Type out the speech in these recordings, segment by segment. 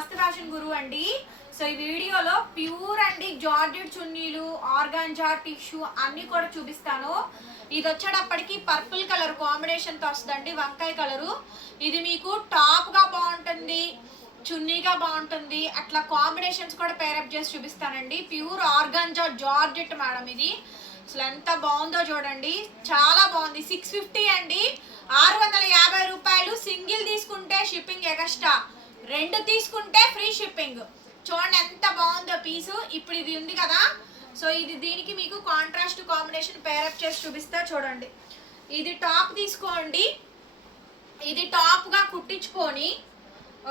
మస్త్ ఫ్యాషన్ గురు అండి. సో ఈ వీడియోలో ప్యూర్ అండి జార్జెట్ చున్నీలు ఆర్గాంజా టిష్యూ అన్ని కూడా చూపిస్తాను. ఇది వచ్చేటప్పటికి పర్పుల్ కలర్ కాంబినేషన్తో వస్తుందండి వంకాయ కలరు. ఇది మీకు టాప్గా బాగుంటుంది చున్నీగా బాగుంటుంది. అట్లా కాంబినేషన్స్ కూడా పేరప్ చేసి చూపిస్తానండి. ప్యూర్ ఆర్గాంజా జార్జెట్ మేడం ఇది. అసలు ఎంత బాగుందో చూడండి. చాలా బాగుంది. సిక్స్ ఫిఫ్టీ అండి. ఆరు వందల యాభై రూపాయలు సింగిల్ తీసుకుంటే షిప్పింగ్ ఎగస్ట్రా రెండు తీసుకుంటే ఫ్రీ షిప్పింగ్. చూడండి ఎంత బాగుందో పీసు. ఇప్పుడు ఇది ఉంది కదా. సో ఇది దీనికి మీకు కాంట్రాస్ట్ కాంబినేషన్ పేరప్ చేసి చూపిస్తా చూడండి. ఇది టాప్ తీసుకోండి. ఇది టాప్గా కుట్టించుకొని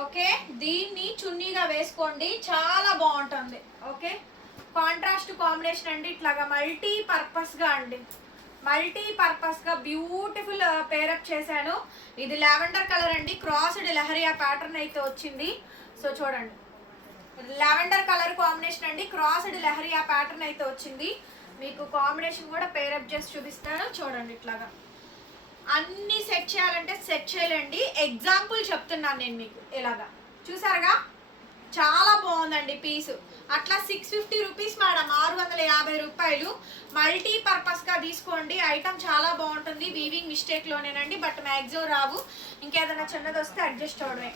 ఓకే? దీన్ని చున్నీగా వేసుకోండి. చాలా బాగుంటుంది. ఓకే? కాంట్రాస్ట్ కాంబినేషన్ అండి. ఇట్లాగా మల్టీ పర్పస్గా అండి. మల్టీపర్పస్గా బ్యూటిఫుల్ పేరప్ uh, చేశాను. ఇది లావెండర్ కలర్ అండి. క్రాస్డ్ లహరియా ప్యాటర్న్ అయితే వచ్చింది. సో చూడండి. లావెండర్ కలర్ కాంబినేషన్ అండి. క్రాస్డ్ లహరియా ప్యాటర్న్ అయితే వచ్చింది. మీకు కాంబినేషన్ కూడా పేరప్ చేసి చూపిస్తాను. చూడండి ఇట్లాగా. అన్ని సెట్ చేయాలంటే సెట్ చేయాలండి. ఎగ్జాంపుల్ చెప్తున్నాను నేను మీకు. ఇలాగా. చూసారుగా? చాలా బాగుందండి పీసు. అట్లా సిక్స్ ఫిఫ్టీ రూపీస్ మేడం ఆరు వందల యాభై రూపాయలు. మల్టీ పర్పస్గా తీసుకోండి. ఐటమ్ చాలా బాగుంటుంది. వీవింగ్ మిస్టేక్లోనేనండి బట్ మ్యాక్సిమం రావు. ఇంకేదైనా చిన్నది వస్తే అడ్జస్ట్ అవడమే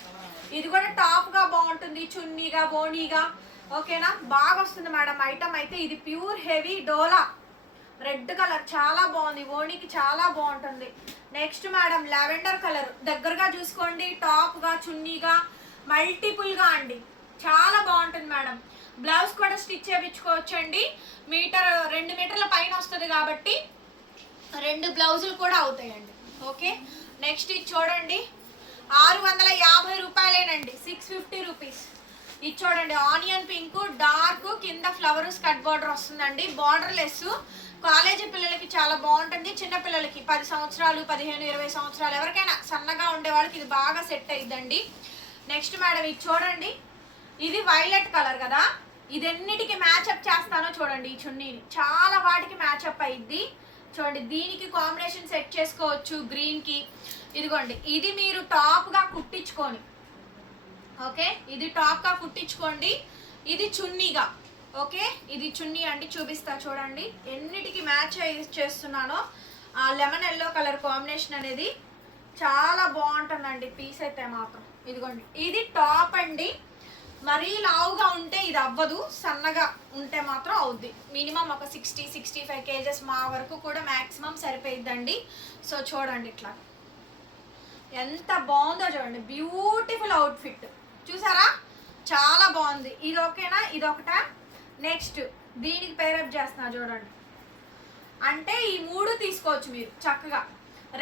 ఇది కూడా టాప్గా బాగుంటుంది. చున్నీగా బోనీగా. ఓకేనా? బాగా వస్తుంది మేడం ఐటమ్ అయితే. ఇది pure heavy dola. Red colour చాలా బాగుంది. ఓణికి చాలా బాగుంటుంది. నెక్స్ట్ మేడం లావెండర్ కలర్ దగ్గరగా చూసుకోండి. టాప్గా చున్నీగా మల్టిపుల్గా అండి. చాలా బాగుంటుంది మేడం. బ్లౌజ్ కూడా స్టిచ్ చేయించుకోవచ్చండి. మీటర్ రెండు మీటర్ల పైన వస్తుంది కాబట్టి రెండు బ్లౌజులు కూడా అవుతాయండి. ఓకే? నెక్స్ట్ ఇది చూడండి. ఆరు వందల యాభై రూపాయలేనండి. Six fifty rupees. ఇది చూడండి. ఆనియన్ పింక్ డార్క్ కింద ఫ్లవర్ స్కట్ బార్డర్ వస్తుందండి. బార్డర్ లెస్ కాలేజీ పిల్లలకి చాలా బాగుంటుంది. చిన్న పిల్లలకి పది సంవత్సరాలు పదిహేను ఇరవై సంవత్సరాలు ఎవరికైనా సన్నగా ఉండే వాళ్ళకి ఇది బాగా సెట్ అయిద్దండి. నెక్స్ట్ మేడం ఇది చూడండి. ఇది వైలెట్ కలర్ కదా. ఇది ఎన్నిటికి మ్యాచ్అప్ చేస్తానో చూడండి ఈ చున్నీని. చాలా వాటికి మ్యాచ్అప్ అయింది చూడండి దీనికి కాంబినేషన్ సెట్ చేసుకోవచ్చు గ్రీన్కి ఇదిగోండి ఇది మీరు టాప్గా కుట్టించుకొని ఓకే? ఇది టాప్గా కుట్టించుకోండి. ఇది చున్నీగా. ఓకే? ఇది చున్నీ అండి చూపిస్తా చూడండి. ఎన్నిటికి మ్యాచ్ చేస్తున్నానో ఆ లెమన్ ఎల్లో కలర్ కాంబినేషన్ అనేది చాలా బాగుంటుందండి పీస్ అయితే మాత్రం. ఇదిగోండి ఇది టాప్ అండి. మరీ లావుగా ఉంటే ఇది అవ్వదు సన్నగా ఉంటే మాత్రం అవుద్ది. మినిమం ఒక సిక్స్టీ సిక్స్టీ ఫైవ్ కేజెస్ మా వరకు కూడా మ్యాక్సిమం సరిపోయిద్దండి. సో చూడండి ఇట్లా. ఎంత బాగుందో చూడండి. Beautiful outfit. చూసారా? చాలా బాగుంది. ఇది ఓకేనా? ఇది ఒకట? నెక్స్ట్ దీనికి పేరప్ చేస్తున్నా చూడండి. అంటే ఈ మూడు తీసుకోవచ్చు మీరు చక్కగా.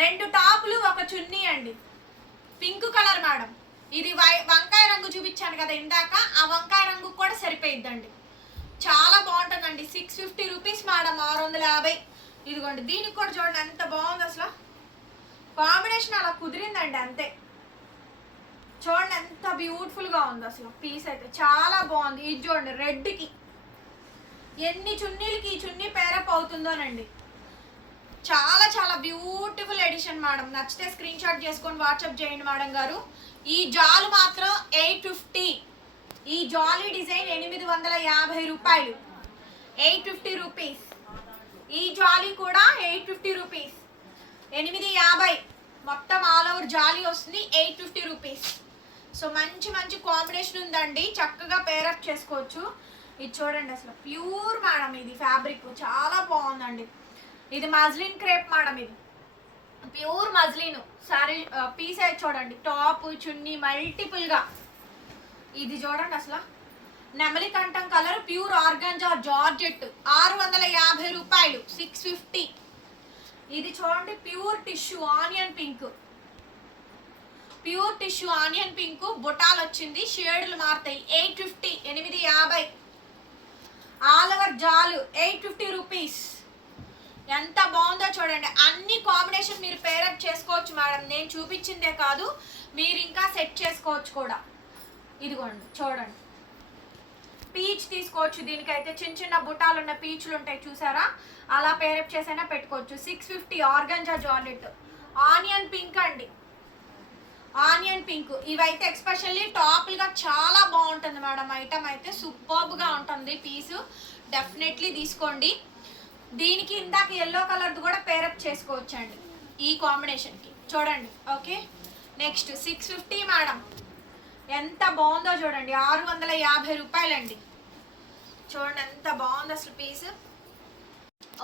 రెండు టాపులు ఒక చున్నీ అండి. Pink colour madam. ఇది వై వంకాయ రంగు చూపించాను కదా ఇందాక ఆ వంకాయ రంగు కూడా సరిపోయిద్దండి. చాలా బాగుంటుందండి. సిక్స్ ఫిఫ్టీ రూపీస్ మేడం ఆరు వందల యాభై. ఇదిగోండి దీనికి కూడా చూడండి ఎంత బాగుంది అసలు. కాంబినేషన్ అలా కుదిరిందండి అంతే. చూడండి ఎంత బ్యూటిఫుల్గా ఉంది అసలు. పీస్ అయితే చాలా బాగుంది. ఇది చూడండి రెడ్కి ఎన్ని చున్నీలకి ఈ చున్నీ పేరప్ అవుతుందోనండి. చాలా చాలా బ్యూటిఫుల్ ఎడిషన్ మేడం నచ్చితే స్క్రీన్ షాట్ చేసుకొని వాట్సాప్ చేయండి మేడం గారు. ఈ జాలు మాత్రం ఎయిట్ ఫిఫ్టీ. ఈ జాలీ డిజైన్ ఎనిమిది వందల యాభై రూపాయలు. Eight fifty rupees. ఈ జాలీ కూడా ఎయిట్ ఫిఫ్టీ రూపీస్. ఎనిమిది యాభై. మొత్తం ఆల్ ఓవర్ జాలీ వస్తుంది ఎయిట్ ఫిఫ్టీ రూపీస్. సో మంచి మంచి కాంబినేషన్ ఉందండి. చక్కగా పేరప్ చేసుకోవచ్చు. ఇది చూడండి అసలు ప్యూర్ మేడం ఇది ఫ్యాబ్రిక్. చాలా బాగుందండి. ఇది మజ్లిన్ క్రేప్ మేడం ఇది. Pure muslin. సారీ పీస్ అయితే చూడండి. టాప్ చున్నీ మల్టిపుల్గా. ఇది చూడండి అసలు. నెమలి కంఠం కలర్ ప్యూర్ ఆర్గాన్జా జార్జెట్. ఆరు వందల యాభై రూపాయలు. Six fifty. ఇది చూడండి pure tissue onion pink. Pure tissue onion pink బుటాలు వచ్చింది షేడ్లు మారుతాయి. ఎయిట్ ఫిఫ్టీ ఎనిమిది యాభై. ఆల్ ఓవర్ జాలు ఎయిట్ ఫిఫ్టీ రూపీస్. ఎంత బాగుందో చూడండి. అన్ని కాంబినేషన్ మీరు పేరప్ చేసుకోవచ్చు మేడం నేను చూపించిందే కాదు మీరు ఇంకా సెట్ చేసుకోవచ్చు కూడా. ఇదిగోండి చూడండి. పీచ్ తీసుకోవచ్చు దీనికైతే. చిన్న చిన్న బుటాలు ఉన్న పీచులు ఉంటాయి చూసారా? అలా పేరప్ చేసైనా పెట్టుకోవచ్చు. Six fifty organza georgette onion pink అండి. Onion pink. ఇవైతే ఎక్స్పెషల్లీ టాప్లుగా చాలా బాగుంటుంది మేడం ఐటమ్ అయితే సూపర్బ్గా ఉంటుంది. పీసు డెఫినెట్లీ తీసుకోండి. దీనికి ఇందాక ఎల్లో కలర్ది కూడా పేరప్ చేసుకోవచ్చండి. ఈ కాంబినేషన్కి చూడండి okay next six fifty madam ఎంత బాగుందో చూడండి. ఆరు వందల యాభై రూపాయలండి. చూడండి ఎంత బాగుంది అసలు piece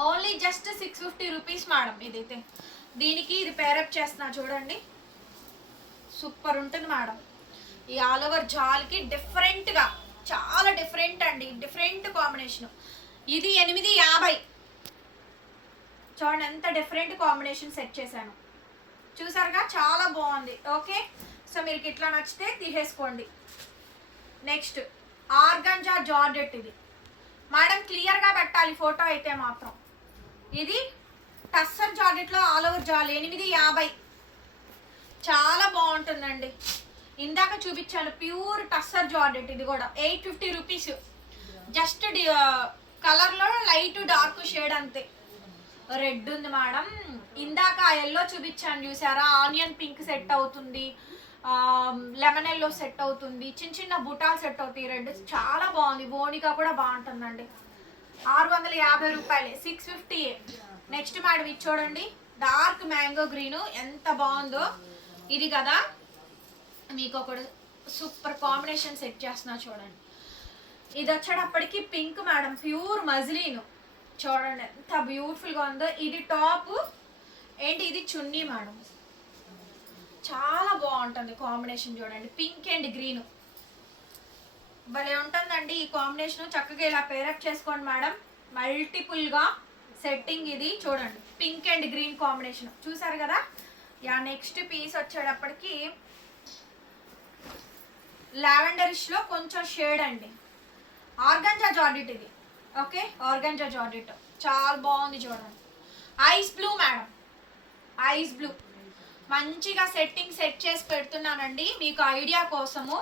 only just six fifty rupees madam ఇదైతే. దీనికి ఇది పేరప్ చేస్తున్నా చూడండి. సూపర్ ఉంటుంది మేడం ఈ ఆల్ ఓవర్ జాల్కి డిఫరెంట్గా చాలా డిఫరెంట్ అండి. డిఫరెంట్ కాంబినేషన్ ఇది ఎనిమిది యాభై. చూడండి ఎంత డిఫరెంట్ కాంబినేషన్ సెట్ చేశాను. చూసారుగా? చాలా బాగుంది. ఓకే? సో మీకు ఇట్లా నచ్చితే తీసేసుకోండి. నెక్స్ట్ ఆర్గంజా జార్జెట్ ఇది. మేడం క్లియర్గా పెట్టాలి ఫోటో అయితే మాత్రం. ఇది టస్సర్ జార్జెట్లో ఆల్ ఓవర్ జాలి ఎనిమిది యాభై. చాలా బాగుంటుందండి. ఇందాక చూపించాను ప్యూర్ టస్సర్ జార్జెట్ ఇది కూడా. Eight fifty rupees. జస్ట్ కలర్లో లైట్ డార్క్ షేడ్ అంతే. రెడ్ ఉంది మేడం. ఇందాక ఎల్లో చూపించాను చూసారా? ఆనియన్ పింక్ సెట్ అవుతుంది. లెమన్ ఎల్లో సెట్ అవుతుంది. చిన్న చిన్న బుటాలు సెట్ అవుతాయి రెడ్. చాలా బాగుంది. బోనికా కూడా బాగుంటుందండి. ఆరు వందల యాభై రూపాయలే. సిక్స్ ఫిఫ్టీ నెక్స్ట్ మేడం ఇది చూడండి. డార్క్ మ్యాంగో గ్రీన్ ఎంత బాగుందో. ఇది కదా. మీకు ఒకటి సూపర్ కాంబినేషన్ సెట్ చేస్తున్నా చూడండి. ఇది వచ్చేటప్పటికి పింక్ మేడం. ప్యూర్ మజిలీన్ చూడండి ఎంత బ్యూటిఫుల్గా ఉందో. ఇది టాప్. ఏంటి ఇది? చున్నీ మేడం. చాలా బాగుంటుంది కాంబినేషన్ చూడండి. Pink and green. భలే ఉంటుందండి ఈ కాంబినేషన్. చక్కగా ఇలా పేరప్ చేసుకోండి మేడం. మల్టిపుల్గా సెట్టింగ్ ఇది. చూడండి పింక్ అండ్ గ్రీన్ కాంబినేషన్. చూసారు కదా? యా నెక్స్ట్ పీస్ వచ్చేటప్పటికి లావెండరిష్లో కొంచెం షేడ్ అండి. ఆర్గంజా జార్డిట్ ఇది. ఓకే? ఆర్గంజా జార్డిట్ చాలా బాగుంది చూడండి. Ice blue madam ice blue మంచిగా సెట్టింగ్ సెట్ చేసి పెడుతున్నానండి. మీకు ఐడియా కోసము.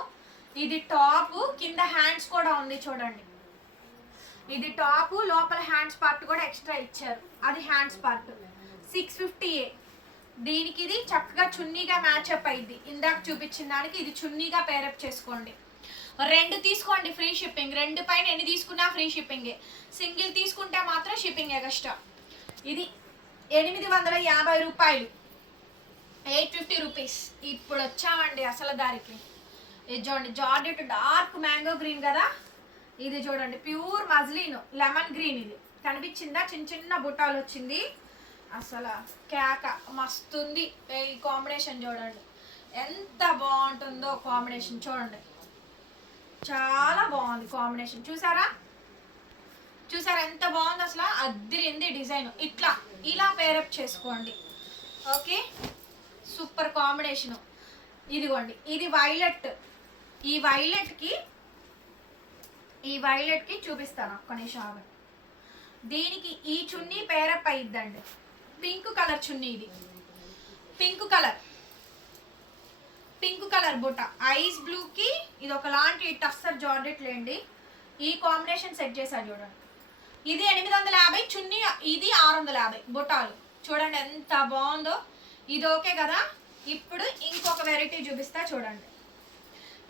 ఇది టాప్ కింద హ్యాండ్స్ కూడా ఉంది చూడండి. ఇది టాప్ లోపల హ్యాండ్స్ పార్ట్ కూడా ఎక్స్ట్రా ఇచ్చారు. అది హ్యాండ్స్ పార్ట్ సిక్స్ ఫిఫ్టీ ఏ దీనికి ఇది చక్కగా చున్నీగా మ్యాచ్ అప్ అయింది. ఇందాక చూపించిన దానికి ఇది చున్నీగా పేరప్ చేసుకోండి. రెండు తీసుకోండి ఫ్రీ షిప్పింగ్. రెండు పైన ఎన్ని తీసుకున్నా ఫ్రీ షిప్పింగే. సింగిల్ తీసుకుంటే మాత్రం షిప్పింగ్ ఎగస్ట్రా ఇది ఎనిమిది వందల యాభై రూపాయలు. Eight fifty rupees. ఇప్పుడు వచ్చామండి అసలు దారికి. ఇది చూడండి జార్డెట్ డార్క్ మ్యాంగో గ్రీన్ కదా? ఇది చూడండి ప్యూర్ మజ్లీన్ లెమన్ గ్రీన్ ఇది. కనిపించిందా? చిన్న చిన్న బుట్టాలు వచ్చింది. అసలు కేక మస్తుంది. ఈ కాంబినేషన్ చూడండి. ఎంత బాగుంటుందో కాంబినేషన్ చూడండి. చాలా బాగుంది కాంబినేషన్. చూసారా? చూసారా ఎంత బాగుంది అసలు? అద్దరింది డిజైన్. ఇట్లా ఇలా పేరప్ చేసుకోండి. ఓకే? Super combination. ఇదిగోండి ఇది వైలెట్ ఈ వైలెట్కి ఈ వైలెట్కి చూపిస్తాను ఒక్క నిమిషం ఆగండి దీనికి ఈ చున్నీ పేరప్ అయిద్దండి. పింక్ కలర్ చున్నీ ఇది. Pink colour. పింక్ కలర్ బుట్ట. ఐస్ బ్లూకి ఇది ఒకలాంటి టస్సర్ జార్డెట్ లేండి. ఈ కాంబినేషన్ సెట్ చేశారు చూడండి. ఇది ఎనిమిది వందల యాభై చున్నీ ఇది ఆరు వందల యాభై బుట్టాలు. చూడండి ఎంత బాగుందో. ఇది ఓకే కదా? ఇప్పుడు ఇంకొక వెరైటీ చూపిస్తా చూడండి.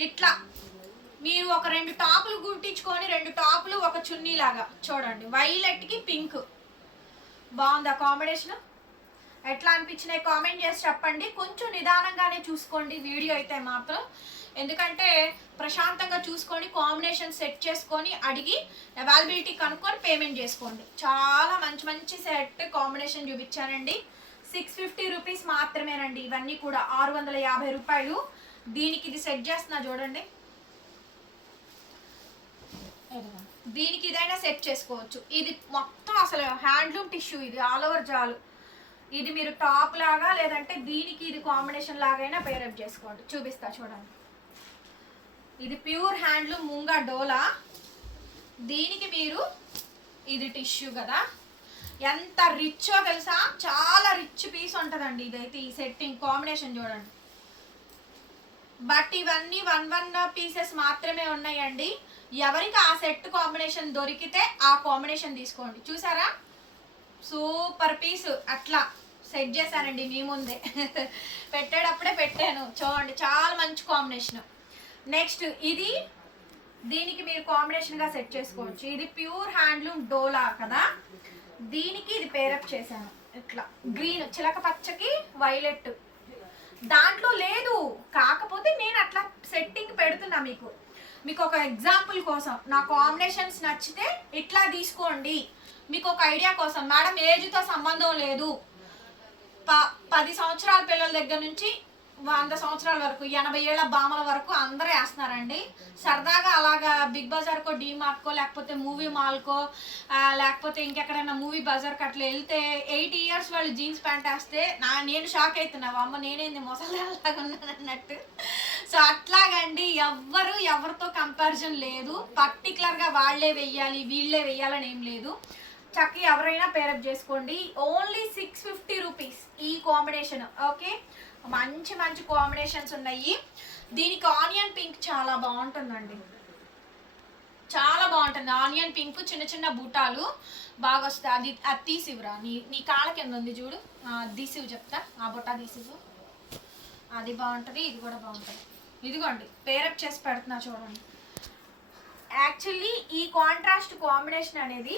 ఇట్లా మీరు ఒక రెండు టాపులు గుట్టించుకొని రెండు టాపులు ఒక చున్నీ లాగా చూడండి వైలెట్కి పింక్ బాగుందా కాంబినేషన్? ఎట్లా అనిపించినాయి కామెంట్ చేసి చెప్పండి. కొంచెం నిదానంగానే చూసుకోండి వీడియో అయితే మాత్రం. ఎందుకంటే ప్రశాంతంగా చూసుకొని కాంబినేషన్ సెట్ చేసుకొని అడిగి అవైలబిలిటీ కనుక్కొని పేమెంట్ చేసుకోండి. చాలా మంచి మంచి సెట్ కాంబినేషన్ చూపించానండి. సిక్స్ ఫిఫ్టీ రూపీస్ మాత్రమేనండి. ఇవన్నీ కూడా ఆరు వందల యాభై రూపాయలు. దీనికి ఇది సెట్ చేస్తున్నా చూడండి. దీనికి ఇదైనా సెట్ చేసుకోవచ్చు. ఇది మొత్తం అసలు హ్యాండ్లూమ్ టిష్యూ ఇది. ఆల్ ఓవర్ జాలు. ఇది మీరు టాప్ లాగా లేదంటే దీనికి ఇది కాంబినేషన్ లాగైనా పేరప్ చేసుకోండి. చూపిస్తా చూడండి. ఇది ప్యూర్ హ్యాండ్లూమ్ ముంగా డోలా. దీనికి మీరు ఇది టిష్యూ కదా. ఎంత రిచ్చో తెలుసా? చాలా రిచ్ పీస్ ఉంటుందండి ఇదైతే ఈ సెట్టింగ్ కాంబినేషన్ చూడండి. బట్ ఇవన్నీ వన్ వన్ పీసెస్ మాత్రమే ఉన్నాయండి. ఎవరికి ఆ సెట్ కాంబినేషన్ దొరికితే ఆ కాంబినేషన్ తీసుకోండి. చూసారా? Super piece. అట్లా సెట్ చేశానండి మీ ముందే. పెట్టేటప్పుడే పెట్టాను. చూడండి చాలా మంచి కాంబినేషన్. నెక్స్ట్ ఇది దీనికి మీరు కాంబినేషన్గా సెట్ చేసుకోవచ్చు. ఇది ప్యూర్ హ్యాండ్లూమ్ డోలా కదా? దీనికి ఇది పేరప్ చేశాను. ఇట్లా గ్రీన్ చిలక పచ్చకి వైలెట్. దాంట్లో లేదు. కాకపోతే నేను అట్లా సెట్టింగ్ పెడుతున్నా మీకు. మీకు ఒక ఎగ్జాంపుల్ కోసం. నా కాంబినేషన్స్ నచ్చితే ఇట్లా తీసుకోండి. మీకు ఒక ఐడియా కోసం మేడం ఏజ్తో సంబంధం లేదు. ప పది సంవత్సరాల పిల్లల దగ్గర నుంచి వంద సంవత్సరాల వరకు ఎనభై ఏళ్ళ బామల వరకు అందరూ వేస్తున్నారండి. సరదాగా అలాగా బిగ్ బజార్కో డీమార్ట్కో లేకపోతే మూవీ మాల్కో లేకపోతే ఇంకెక్కడైనా మూవీ బజార్కి అట్లా వెళ్తే ఎయిట్ ఇయర్స్ వాళ్ళు జీన్స్ ప్యాంట్ వేస్తే నా నేను షాక్ అవుతున్నా. అమ్మ నేనేంది మొసలాగా ఉన్నాను అన్నట్టు. సో అట్లాగండి ఎవ్వరు ఎవరితో కంపారిజన్ లేదు. పర్టికులర్గా వాళ్ళే వెయ్యాలి వీళ్ళే వెయ్యాలని ఏం లేదు. చక్కగా ఎవరైనా పేరప్ చేసుకోండి. ఓన్లీ సిక్స్ ఫిఫ్టీ రూపీస్ ఈ కాంబినేషన్ ఓకే మంచి మంచి కాంబినేషన్స్ ఉన్నాయి. దీనికి ఆనియన్ పింక్ చాలా బాగుంటుందండి. చాలా బాగుంటుంది. ఆనియన్ పింక్ చిన్న చిన్న బూటాలు బాగా వస్తాయి. అది అది తీసివురా నీ నీ కాళ్ళ కింద ఉంది చూడు. తీసివు చెప్తా. ఆ బుట్ట తీసివు అది బాగుంటుంది ఇది కూడా బాగుంటుంది. ఇదిగోండి పేరప్ చేసి పెడుతున్నా చూడండి. యాక్చువల్లీ ఈ కాంట్రాస్ట్ కాంబినేషన్ అనేది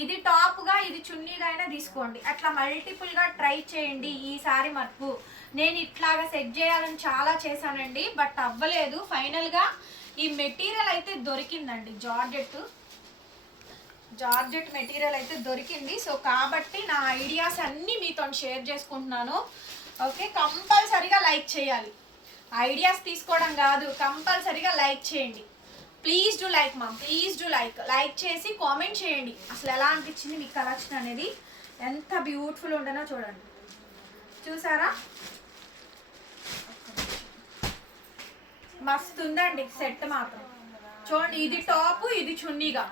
ఇది టాప్గా ఇది చున్నీగా అయినా తీసుకోండి. అట్లా మల్టిపుల్గా ట్రై చేయండి ఈసారి మటుకు. నేను ఇట్లాగా సెట్ చేయాలని చాలా చేశానండి బట్ అవ్వలేదు. ఫైనల్గా ఈ మెటీరియల్ అయితే దొరికిందండి జార్జెట్. జార్జెట్ మెటీరియల్ అయితే దొరికింది. సో కాబట్టి నా ఐడియాస్ అన్నీ మీతో షేర్ చేసుకుంటున్నాను. ఓకే కంపల్సరీగా లైక్ చేయాలి. ఐడియాస్ తీసుకోవడం కాదు కంపల్సరీగా లైక్ చేయండి. ప్లీజ్ డూ లైక్ మా ప్లీజ్ డూ లైక్ లైక్ చేసి కామెంట్ చేయండి. అసలు ఎలా అనిపించింది మీ కలెక్షన్ అనేది? ఎంత బ్యూటిఫుల్ ఉండనో చూడండి. చూసారా? మస్తు ఉందండి సెట్ మాత్రం. చూడండి ఇది టాప్ ఇది చున్నీగా.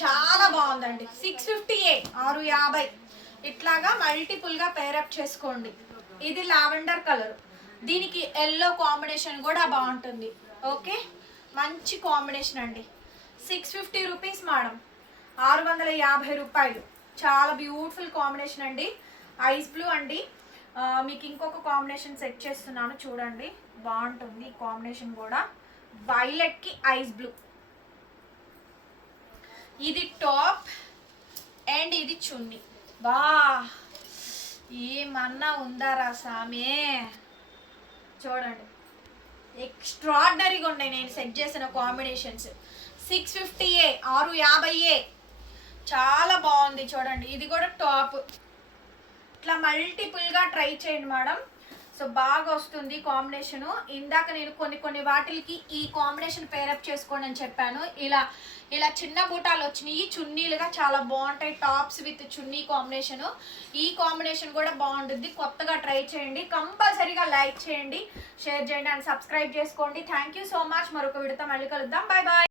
చాలా బాగుందండి. సిక్స్ ఫిఫ్టీ ఏ ఆరు యాభై. ఇట్లాగా మల్టిపుల్గా పేరప్ చేసుకోండి. ఇది లావెండర్ కలర్ దీనికి ఎల్లో కాంబినేషన్ కూడా బాగుంటుంది. ఓకే మంచి కాంబినేషన్ అండి. Six fifty rupees madam. ఆరు వందల యాభై రూపాయలు. చాలా బ్యూటిఫుల్ కాంబినేషన్ అండి. ఐస్ బ్లూ అండి. మీకు ఇంకొక కాంబినేషన్ సెట్ చేస్తున్నాను చూడండి. బాగుంటుంది ఈ కాంబినేషన్ కూడా. వైలెట్కి ఐస్ బ్లూ. ఇది టాప్ అండ్ ఇది చున్నీ. బా! ఏమన్నా ఉందారా సామే? చూడండి. ఎక్స్ట్రాడినరీగా ఉన్నాయి నేను సెట్ చేసిన కాంబినేషన్స్ సిక్స్ ఫిఫ్టీ ఏ ఆరు యాభై ఏ చాలా బాగుంది చూడండి. ఇది కూడా టాప్ ఇట్లా మల్టిపుల్గా ట్రై చేయండి మేడం సో బాగా వస్తుంది కాంబినేషను. ఇందాక నేను కొన్ని కొన్ని వాటికి ఈ కాంబినేషన్ పేరప్ చేసుకోండి అని చెప్పాను. ఇలా ఇలా చిన్న బూటాలు వచ్చినాయి. చున్నీలుగా చాలా బాగుంటాయి. Tops with chunni combination. ఈ కాంబినేషన్ కూడా బాగుంటుంది. కొత్తగా ట్రై చేయండి. కంపల్సరీగా లైక్ చేయండి షేర్ చేయండి అండ్ సబ్స్క్రైబ్ చేసుకోండి. థ్యాంక్ యూ సో మచ్ మరొక విడత మళ్ళీ కలుద్దాం. Bye bye